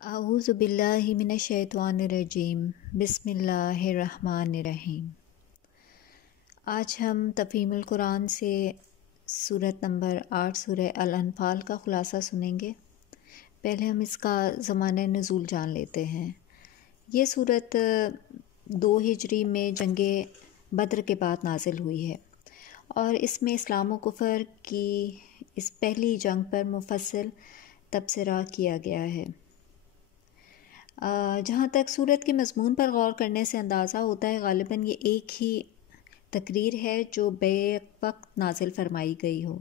اعوذ باللہ من الشیطان الرجیم بسم اللہ الرحمن الرحیم۔ آج ہم تفہیم القرآن سے سورت نمبر 8 سورہ الانفال کا خلاصہ سنیں گے۔ پہلے ہم اس کا زمانہ نزول جان لیتے ہیں۔ یہ سورت 2 ہجری میں جنگ بدر کے بعد نازل ہوئی ہے اور اس میں اسلام و کفر کی اس پہلی جنگ پر مفصل تبصرہ کیا گیا ہے۔ جہاں تک سورت کے مضمون پر غور کرنے سے اندازہ ہوتا ہے غالباً یہ ایک ہی تقریر ہے جو بیک وقت نازل فرمائی گئی ہو۔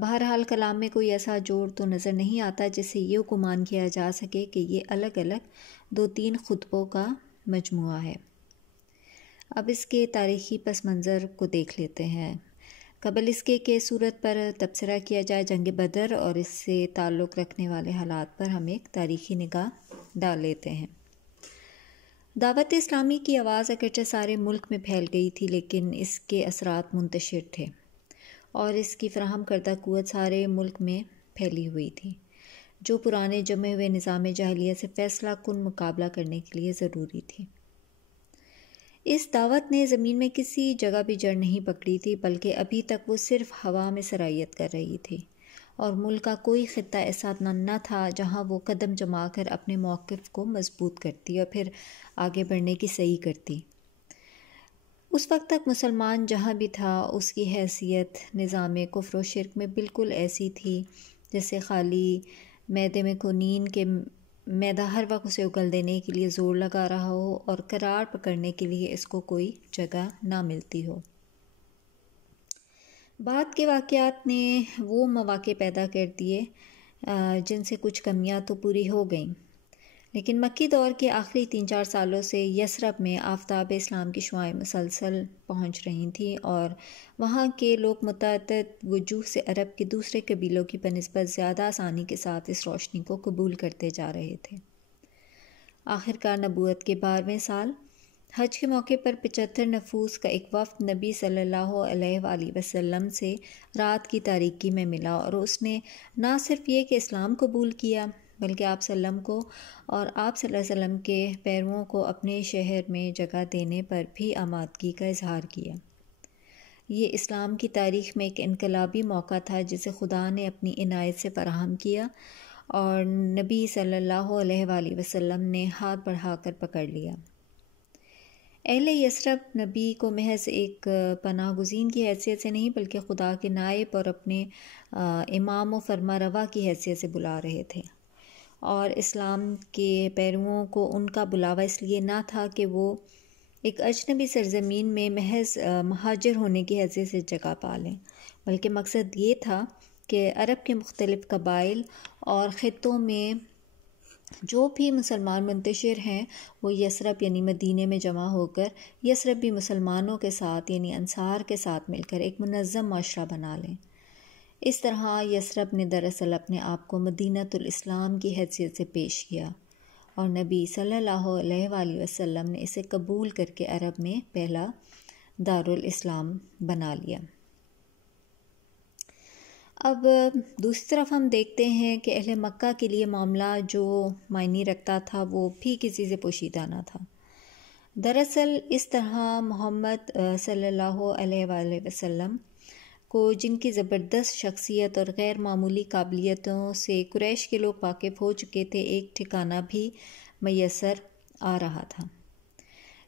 بہرحال کلام میں کوئی ایسا جوڑ تو نظر نہیں آتا جس سے یہ گمان کیا جا سکے کہ یہ الگ الگ 2-3 خطبوں کا مجموعہ ہے۔ اب اس کے تاریخی پس منظر کو دیکھ لیتے ہیں۔ قبل اس کے کہ سورت پر تبصرہ کیا جائے جنگ بدر اور اس سے تعلق رکھنے والے حالات پر ہم ایک تاریخی نگاہ ڈال لیتے ہیں۔ دعوت اسلامی کی آواز اگرچہ سارے ملک میں پھیل گئی تھی لیکن اس کے اثرات منتشر تھے اور اس کی فراہم کردہ قوت سارے ملک میں پھیلی ہوئی تھی جو پرانے جمے ہوئے نظام جاہلیت سے فیصلہ کن مقابلہ کرنے کے لیے ضروری تھی۔ اس دعوت نے زمین میں کسی جگہ بھی جڑ نہیں پکڑی تھی بلکہ ابھی تک وہ صرف ہوا میں سرایت کر رہی تھی اور ملک کا کوئی خطہ ایسا نہ تھا جہاں وہ قدم جما کر اپنے موقف کو مضبوط کرتی اور پھر آگے بڑھنے کی صحیح کرتی۔ اس وقت تک مسلمان جہاں بھی تھا اس کی حیثیت نظام کفر و شرک میں بالکل ایسی تھی جیسے خالی میدے میں کونین کے میدہ ہر وقت اسے اگل دینے کے لیے زور لگا رہا ہو اور قرار پکڑنے کے لیے اس کو کوئی جگہ نہ ملتی ہو۔ بعد کے واقعات نے وہ مواقع پیدا کر دیے جن سے کچھ کمیاں تو پوری ہو گئیں، لیکن مکی دور کے آخری 3-4 سالوں سے یثرب میں آفتاب اسلام کی شعاعیں مسلسل پہنچ رہی تھیں اور وہاں کے لوگ متعدد وجوہ سے عرب کے دوسرے قبیلوں کی بنسبت زیادہ آسانی کے ساتھ اس روشنی کو قبول کرتے جا رہے تھے۔ آخرکار نبوت کے 12ویں سال حج کے موقع پر 75 نفوس کا ایک وفد نبی صلی اللہ علیہ وآلہ وسلم سے رات کی تاریکی میں ملا اور اس نے نہ صرف یہ کہ اسلام قبول کیا بلکہ آپ صلی اللہ علیہ وسلم کو اور آپ صلی اللہ علیہ وسلم کے پیرووں کو اپنے شہر میں جگہ دینے پر بھی آمادگی کا اظہار کیا۔ یہ اسلام کی تاریخ میں ایک انقلابی موقع تھا جسے خدا نے اپنی عنایت سے فراہم کیا اور نبی صلی اللہ علیہ وآلہ وسلم نے ہاتھ بڑھا کر پکڑ لیا۔ اہل یثرب نبی کو محض ایک پناہ گزین کی حیثیت سے نہیں بلکہ خدا کے نائب اور اپنے امام و فرما روا کی حیثیت سے بلا رہے تھے، اور اسلام کے پیرووں کو ان کا بلاوا اس لیے نہ تھا کہ وہ ایک اجنبی سرزمین میں محض مہاجر ہونے کی حیثیت سے جگہ پا لیں، بلکہ مقصد یہ تھا کہ عرب کے مختلف قبائل اور خطوں میں جو بھی مسلمان منتشر ہیں وہ یثرب یعنی مدینے میں جمع ہو کر یثربی مسلمانوں کے ساتھ یعنی انصار کے ساتھ مل کر ایک منظم معاشرہ بنا لیں۔ اس طرح یثرب نے دراصل اپنے آپ کو مدینۃ الاسلام کی حیثیت سے پیش کیا اور نبی صلی اللہ علیہ وآلہ وسلم نے اسے قبول کر کے عرب میں پہلا دارالاسلام بنا لیا۔ اب دوسری طرف ہم دیکھتے ہیں کہ اہل مکہ کے لیے معاملہ جو معنی رکھتا تھا وہ بھی کسی سے پوشیدہ نہ تھا۔ دراصل اس طرح محمد صلی اللہ علیہ وآلہ وسلم کو جن کی زبردست شخصیت اور غیر معمولی قابلیتوں سے قریش کے لوگ واقف ہو چکے تھے ایک ٹھکانہ بھی میسر آ رہا تھا۔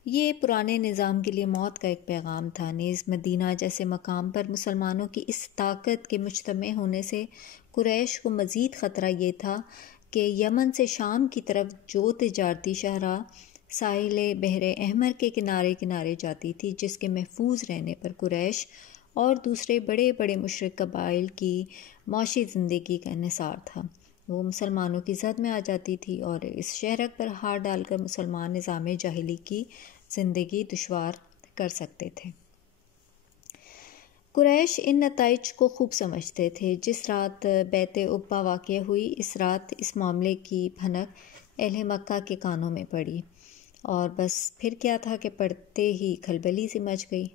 یہ پرانے نظام کے لیے موت کا ایک پیغام تھا، نیز مدینہ جیسے مقام پر مسلمانوں کی اس طاقت کے مجتمع ہونے سے قریش کو مزید خطرہ یہ تھا کہ یمن سے شام کی طرف جو تجارتی شاہراہ ساحل بحر احمر کے کنارے کنارے جاتی تھی جس کے محفوظ رہنے پر قریش اور دوسرے بڑے بڑے مشرک قبائل کی معاشی زندگی کا انحصار تھا، وہ مسلمانوں کی زد میں آ جاتی تھی اور اس شہرک پر ہار ڈال کر مسلمان نظام جاہلی کی زندگی دشوار کر سکتے تھے۔ قریش ان نتائج کو خوب سمجھتے تھے۔ جس رات بیعت عقبہ واقع ہوئی اس رات اس معاملے کی بھنک اہل مکہ کے کانوں میں پڑی اور بس پھر کیا تھا کہ پڑھتے ہی کھلبلی سی مچ گئی۔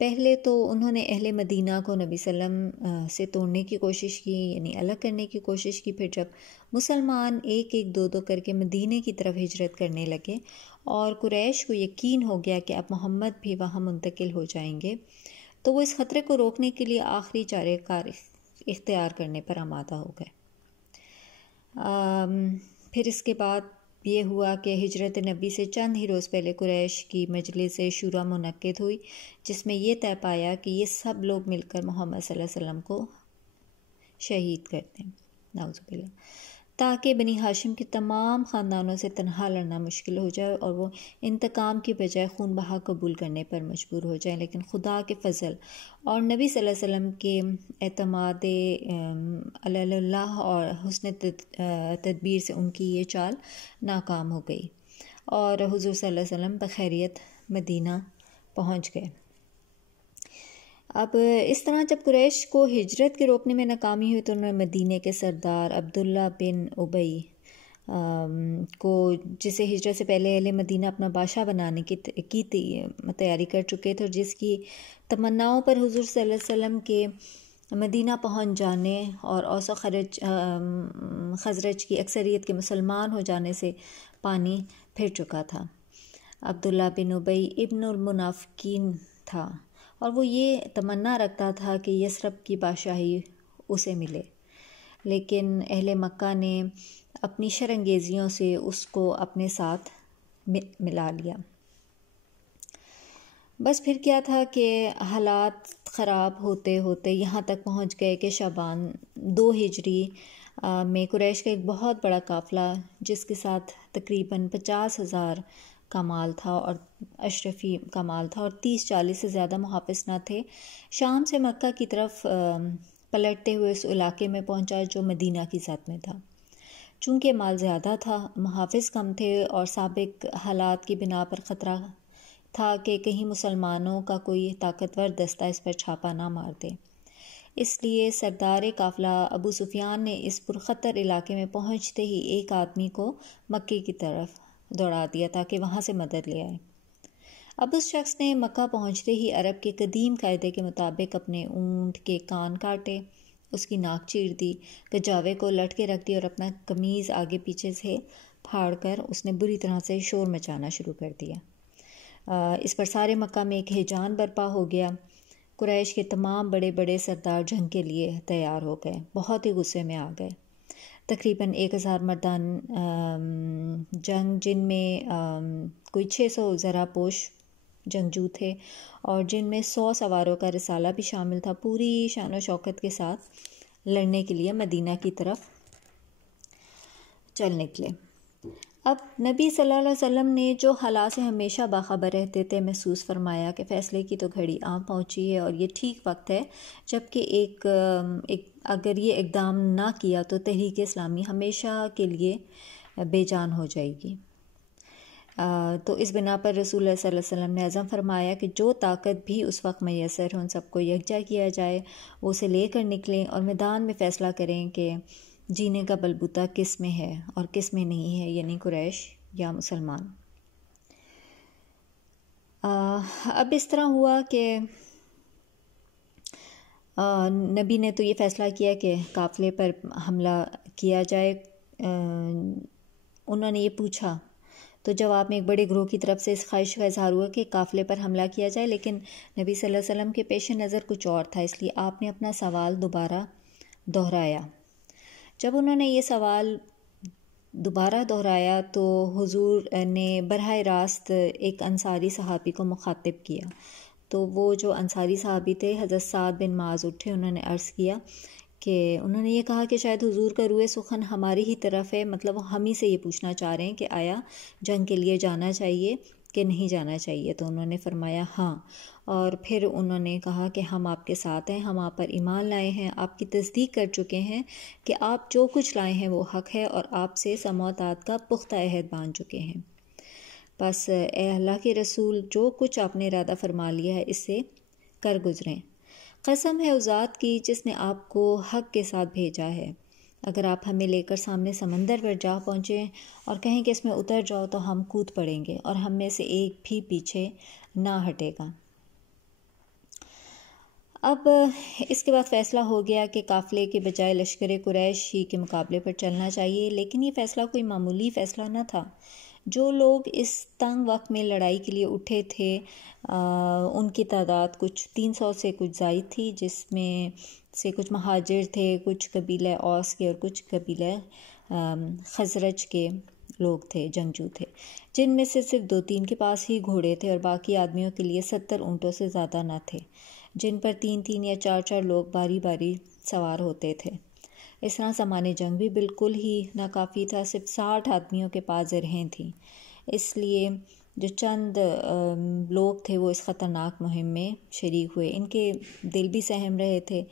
پہلے تو انہوں نے اہل مدینہ کو نبی صلی اللہ علیہ وسلم سے توڑنے کی کوشش کی، یعنی الگ کرنے کی کوشش کی۔ پھر جب مسلمان ایک ایک دو دو کر کے مدینے کی طرف ہجرت کرنے لگے اور قریش کو یقین ہو گیا کہ اب محمد بھی وہاں منتقل ہو جائیں گے، تو وہ اس خطرے کو روکنے کے لیے آخری چارہ کار اختیار کرنے پر آمادہ ہو گئے۔ پھر اس کے بعد یہ ہوا کہ ہجرت نبی سے چند ہی روز پہلے قریش کی مجلس شورا منعقد ہوئی، جس میں یہ طے پایا کہ یہ سب لوگ مل کر محمد صلی اللہ علیہ وسلم کو شہید کر دیں، نعوذ باللہ، تاکہ بنی ہاشم کے تمام خاندانوں سے تنہا لڑنا مشکل ہو جائے اور وہ انتقام کی بجائے خون بہا قبول کرنے پر مجبور ہو جائیں۔ لیکن خدا کے فضل اور نبی صلی اللہ علیہ وسلم کے اعتماد علی اللہ اور حسن تدبیر سے ان کی یہ چال ناکام ہو گئی اور حضور صلی اللہ علیہ وسلم بخیریت مدینہ پہنچ گئے۔ اب اس طرح جب قریش کو ہجرت کے روکنے میں ناکامی ہوئی تو انہوں نے مدینے کے سردار عبداللہ بن ابی کو، جسے ہجرت سے پہلے اہل مدینہ اپنا بادشاہ بنانے کی تیاری کر چکے تھے اور جس کی تمناؤں پر حضور صلی اللہ علیہ وسلم کے مدینہ پہنچ جانے اور اوس و خزرج کی اکثریت کے مسلمان ہو جانے سے پانی پھر چکا تھا۔ عبداللہ بن ابی ابن المنافقین تھا اور وہ یہ تمنا رکھتا تھا کہ یثرب کی بادشاہی اسے ملے، لیکن اہل مکہ نے اپنی شرانگیزیوں سے اس کو اپنے ساتھ ملا لیا۔ بس پھر کیا تھا کہ حالات خراب ہوتے ہوتے یہاں تک پہنچ گئے کہ شعبان 2 ہجری میں قریش کا ایک بہت بڑا قافلہ، جس کے ساتھ تقریباً 50,000 کا مال تھا اور اشرفی کا مال تھا اور 30-40 سے زیادہ محافظ نہ تھے، شام سے مکہ کی طرف پلٹتے ہوئے اس علاقے میں پہنچا جو مدینہ کی زد میں تھا۔ چونکہ مال زیادہ تھا، محافظ کم تھے اور سابق حالات کی بنا پر خطرہ تھا کہ کہیں مسلمانوں کا کوئی طاقتور دستہ اس پر چھاپا نہ مار دے، اس لیے سردار قافلہ ابو سفیان نے اس پرخطر علاقے میں پہنچتے ہی ایک آدمی کو مکے کی طرف دوڑا دیا تاکہ وہاں سے مدد لے آئے۔ اب اس شخص نے مکہ پہنچتے ہی عرب کے قدیم قاعدے کے مطابق اپنے اونٹ کے کان کاٹے، اس کی ناک چیر دی، کجاوے کو لٹ کے رکھ دی اور اپنا قمیض آگے پیچھے سے پھاڑ کر اس نے بری طرح سے شور مچانا شروع کر دیا۔ اس پر سارے مکہ میں ایک ہیجان برپا ہو گیا۔ قریش کے تمام بڑے بڑے سردار جنگ کے لیے تیار ہو گئے، بہت ہی غصے میں آ گئے۔ تقریباً 1000 مردان جنگ، جن میں کوئی 600 زرہ پوش جنگجو تھے اور جن میں 100 سواروں کا رسالہ بھی شامل تھا، پوری شان و شوکت کے ساتھ لڑنے کے لیے مدینہ کی طرف چل نکلے۔ اب نبی صلی اللہ علیہ وسلم نے جو حالات سے ہمیشہ باخبر رہتے تھے محسوس فرمایا کہ فیصلے کی تو گھڑی آن پہنچی ہے اور یہ ٹھیک وقت ہے، جبکہ اگر یہ اقدام نہ کیا تو تحریک اسلامی ہمیشہ کے لیے بے جان ہو جائے گی۔ تو اس بنا پر رسول اللہ صلی اللہ علیہ وسلم نے عزم فرمایا کہ جو طاقت بھی اس وقت میسر ہو ان سب کو یکجا کیا جائے، وہ اسے لے کر نکلیں اور میدان میں فیصلہ کریں کہ جینے کا بلبوتہ کس میں ہے اور کس میں نہیں ہے، یعنی قریش یا مسلمان۔ اب اس طرح ہوا کہ نبی نے تو یہ فیصلہ کیا کہ قافلے پر حملہ کیا جائے۔ انہوں نے یہ پوچھا تو جواب میں ایک بڑے گروہ کی طرف سے اس خواہش کا اظہار ہوا کہ قافلے پر حملہ کیا جائے، لیکن نبی صلی اللہ علیہ وسلم کے پیش نظر کچھ اور تھا، اس لیے آپ نے اپنا سوال دوبارہ دہرایا۔ جب انہوں نے یہ سوال دوبارہ دہرایا تو حضور نے براہ راست ایک انصاری صحابی کو مخاطب کیا، تو وہ جو انصاری صحابی تھے حضرت سعد بن معاذ اٹھے، انہوں نے عرض کیا کہ انہوں نے یہ کہا کہ شاید حضور کا روئے سخن ہماری ہی طرف ہے، مطلب وہ ہم ہی سے یہ پوچھنا چاہ رہے ہیں کہ آیا جنگ کے لیے جانا چاہیے کہ نہیں جانا چاہیے۔ تو انہوں نے فرمایا ہاں، اور پھر انہوں نے کہا کہ ہم آپ کے ساتھ ہیں، ہم آپ پر ایمان لائے ہیں، آپ کی تصدیق کر چکے ہیں کہ آپ جو کچھ لائے ہیں وہ حق ہے اور آپ سے سمع و اطاعت کا پختہ عہد باندھ چکے ہیں، بس اے اللہ کے رسول جو کچھ آپ نے ارادہ فرما لیا ہے اس سے کر گزریں۔ قسم ہے اس ذات کی جس نے آپ کو حق کے ساتھ بھیجا ہے، اگر آپ ہمیں لے کر سامنے سمندر پر جا پہنچے اور کہیں کہ اس میں اتر جاؤ تو ہم کود پڑیں گے اور ہم میں سے ایک بھی پیچھے نہ ہٹے گا۔ اب اس کے بعد فیصلہ ہو گیا کہ قافلے کے بجائے لشکر قریش ہی کے مقابلے پر چلنا چاہیے، لیکن یہ فیصلہ کوئی معمولی فیصلہ نہ تھا۔ جو لوگ اس تنگ وقت میں لڑائی کے لیے اٹھے تھے ان کی تعداد کچھ 300 سے کچھ زائد تھی، جس میں سے کچھ مہاجر تھے، کچھ قبیلہ اوس کے اور کچھ قبیلہ خزرج کے لوگ تھے، جنگجو تھے، جن میں سے صرف 2-3 کے پاس ہی گھوڑے تھے اور باقی آدمیوں کے لیے 70 اونٹوں سے زیادہ نہ تھے، جن پر 3-3 یا 4-4 لوگ باری باری سوار ہوتے تھے۔ اس طرح سامان جنگ بھی بالکل ہی ناکافی تھا، صرف 60 آدمیوں کے پاس زرہیں تھیں۔ اس لیے جو چند لوگ تھے وہ اس خطرناک مہم میں شریک ہوئے۔ ان کے دل بھی سہم رہے تھے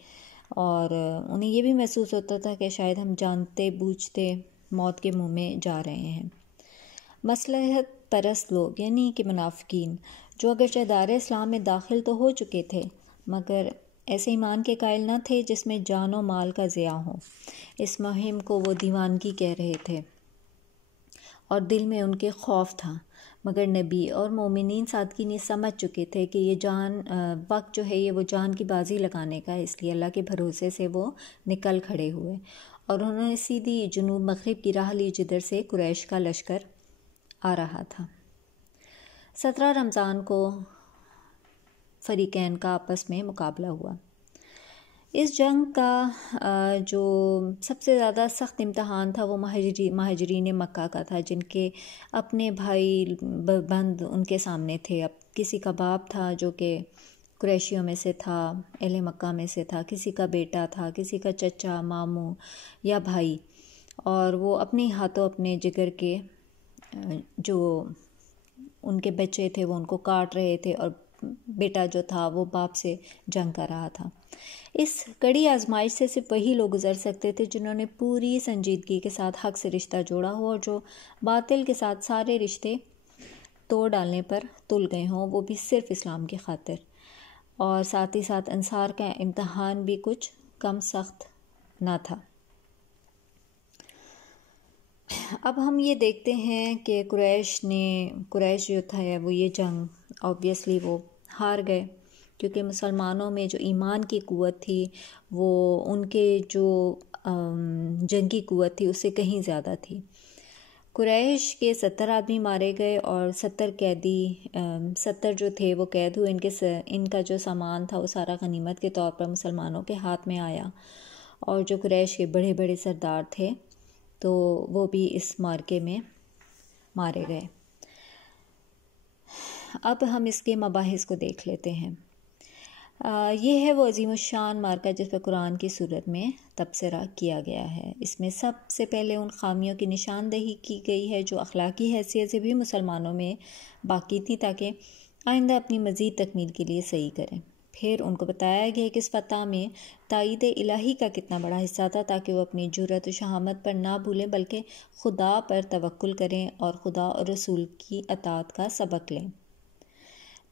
اور انہیں یہ بھی محسوس ہوتا تھا کہ شاید ہم جانتے بوجھتے موت کے منہ میں جا رہے ہیں۔ مصلحت پرست لوگ یعنی کہ منافقین، جو اگرچہ دار اسلام میں داخل تو ہو چکے تھے مگر ایسے ایمان کے قائل نہ تھے جس میں جان و مال کا ضیاع ہو، اس مہم کو وہ دیوانگی کہہ رہے تھے اور دل میں ان کے خوف تھا، مگر نبی اور مومنین صادقین یہ سمجھ چکے تھے کہ یہ وقت جو ہے یہ وہ جان کی بازی لگانے کا ہے، اس لیے اللہ کے بھروسے سے وہ نکل کھڑے ہوئے اور انہوں نے سیدھی جنوب مغرب کی راہ لی جدھر سے قریش کا لشکر آ رہا تھا۔ 17 رمضان کو فریقین کا آپس میں مقابلہ ہوا۔ اس جنگ کا جو سب سے زیادہ سخت امتحان تھا وہ مہاجرین مکہ کا تھا، جن کے اپنے بھائی بند ان کے سامنے تھے۔ اب کسی کا باپ تھا جو کہ قریشیوں میں سے تھا، اہل مکہ میں سے تھا، کسی کا بیٹا تھا، کسی کا چچا، ماموں یا بھائی، اور وہ اپنے ہاتھوں اپنے جگر کے جو ان کے بچے تھے وہ ان کو کاٹ رہے تھے اور بیٹا جو تھا وہ باپ سے جنگ کر رہا تھا۔ اس کڑی آزمائش سے صرف وہی لوگ گزر سکتے تھے جنہوں نے پوری سنجیدگی کے ساتھ حق سے رشتہ جوڑا ہو اور جو باطل کے ساتھ سارے رشتے توڑ ڈالنے پر تل گئے ہوں، وہ بھی صرف اسلام کی خاطر۔ اور ساتھ ہی ساتھ انصار کا امتحان بھی کچھ کم سخت نہ تھا۔ اب ہم یہ دیکھتے ہیں کہ قریش جو تھا وہ یہ جنگ آبویسلی وہ ہار گئے، کیونکہ مسلمانوں میں جو ایمان کی قوت تھی وہ ان کے جو جنگی قوت تھی اس سے کہیں زیادہ تھی۔ قریش کے 70 آدمی مارے گئے اور 70 جو تھے وہ قید ہوئے۔ ان کا جو سامان تھا وہ سارا غنیمت کے طور پر مسلمانوں کے ہاتھ میں آیا، اور جو قریش کے بڑے بڑے سردار تھے تو وہ بھی اس مارکے میں مارے گئے۔ اب ہم اس کے مباحث کو دیکھ لیتے ہیں۔ یہ ہے وہ عظیم الشان مارکہ جس پر قرآن کی صورت میں تبصرہ کیا گیا ہے۔ اس میں سب سے پہلے ان خامیوں کی نشاندہی کی گئی ہے جو اخلاقی حیثیت سے بھی مسلمانوں میں باقی تھی، تاکہ آئندہ اپنی مزید تکمیل کے لیے صحیح کریں۔ پھر ان کو بتایا گیا کہ اس فتح میں تائید الہی کا کتنا بڑا حصہ تھا، تاکہ وہ اپنی جرأت و شہامت پر نہ بھولیں بلکہ خدا پر توکل کریں اور خدا اور رسول کی اطاعت کا سبق لیں۔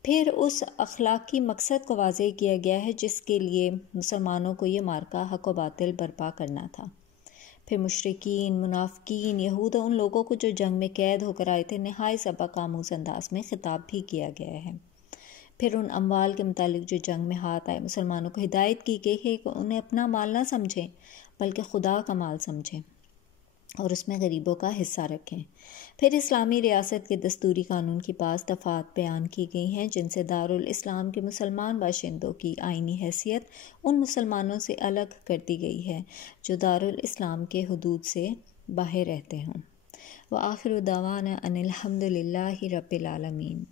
پھر اس اخلاقی مقصد کو واضح کیا گیا ہے جس کے لیے مسلمانوں کو یہ مارکہ حق و باطل برپا کرنا تھا۔ پھر مشرکین، منافقین، یہود اور ان لوگوں کو جو جنگ میں قید ہو کر آئے تھے نہایت سبق آموز انداز میں خطاب بھی کیا گیا ہے۔ پھر ان اموال کے متعلق جو جنگ میں ہاتھ آئے مسلمانوں کو ہدایت کی گئی ہے کہ انہیں اپنا مال نہ سمجھیں بلکہ خدا کا مال سمجھیں اور اس میں غریبوں کا حصہ رکھیں۔ پھر اسلامی ریاست کے دستوری قانون کی بعض دفعات بیان کی گئی ہیں جن سے دارالاسلام کے مسلمان باشندوں کی آئینی حیثیت ان مسلمانوں سے الگ کر دی گئی ہے جو دارالاسلام کے حدود سے باہر رہتے ہوں۔ وآخر دعوانا ان الحمد للہ رب العالمین۔